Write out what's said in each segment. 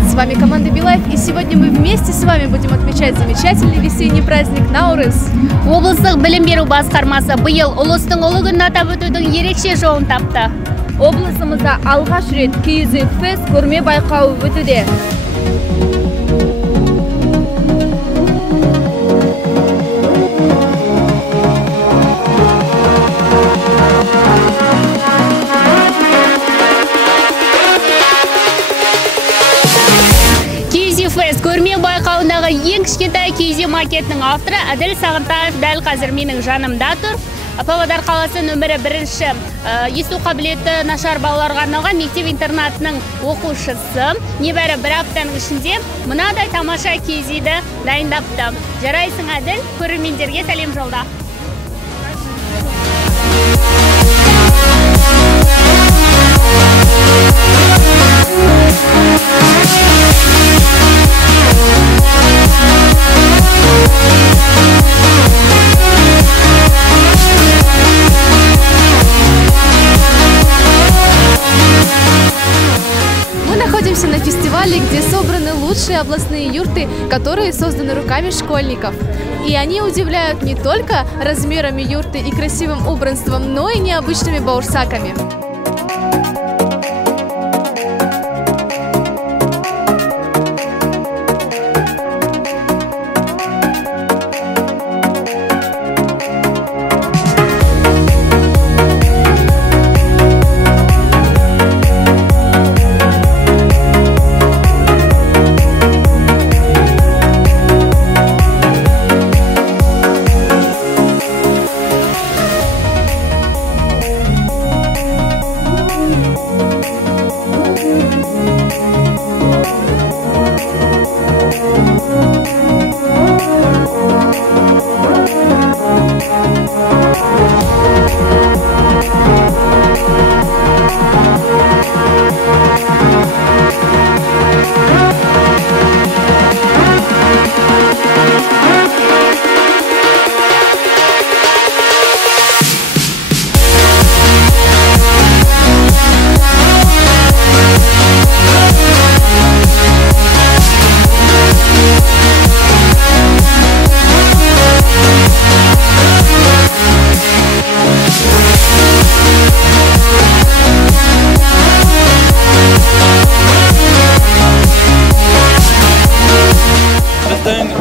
привет! С вами команда Билайф, и сегодня мы вместе с вами будем отмечать замечательный весенний праздник Наурыз. Облыстық білім беру басқармасы биыл ұлыстың ұлы күнін атап өтудің ерекше жолын тапты. Облысымызда алғаш рет киіз фест көрме байқауы өтуде. Фест көрме байқауындағы ең кішкентай киіз макетінің авторы Әділ Сағынтаев дәл қазір менің жанымда тұр. Павлодар қаласы нөмірі 1-ші есту қабілеті нашар балаларға арналған мектеп-интернатының оқушысы. Небәрі бір аптаның ішінде мынадай тамаша киізді дайындапты. Жарайсың, Әділ, көрермендерге сәлем жолда. Находимся на фестивале, где собраны лучшие областные юрты, которые созданы руками школьников. И они удивляют не только размерами юрты и красивым убранством, но и необычными баурсаками.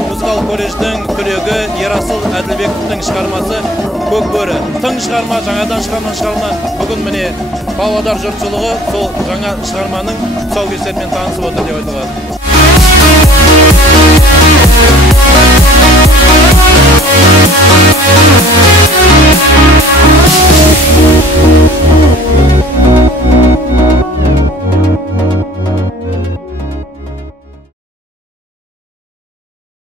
Музыкалық колледждің түлегі Ерасыл Әділбековтың шығармасы «Көк бөрі». Тың шығарма, жаңадан шығарма. Бүгін міне Павлодар жұртшылығы сол жаңа шығарманың тұсаукесерімен танысып отыр деп айтуға.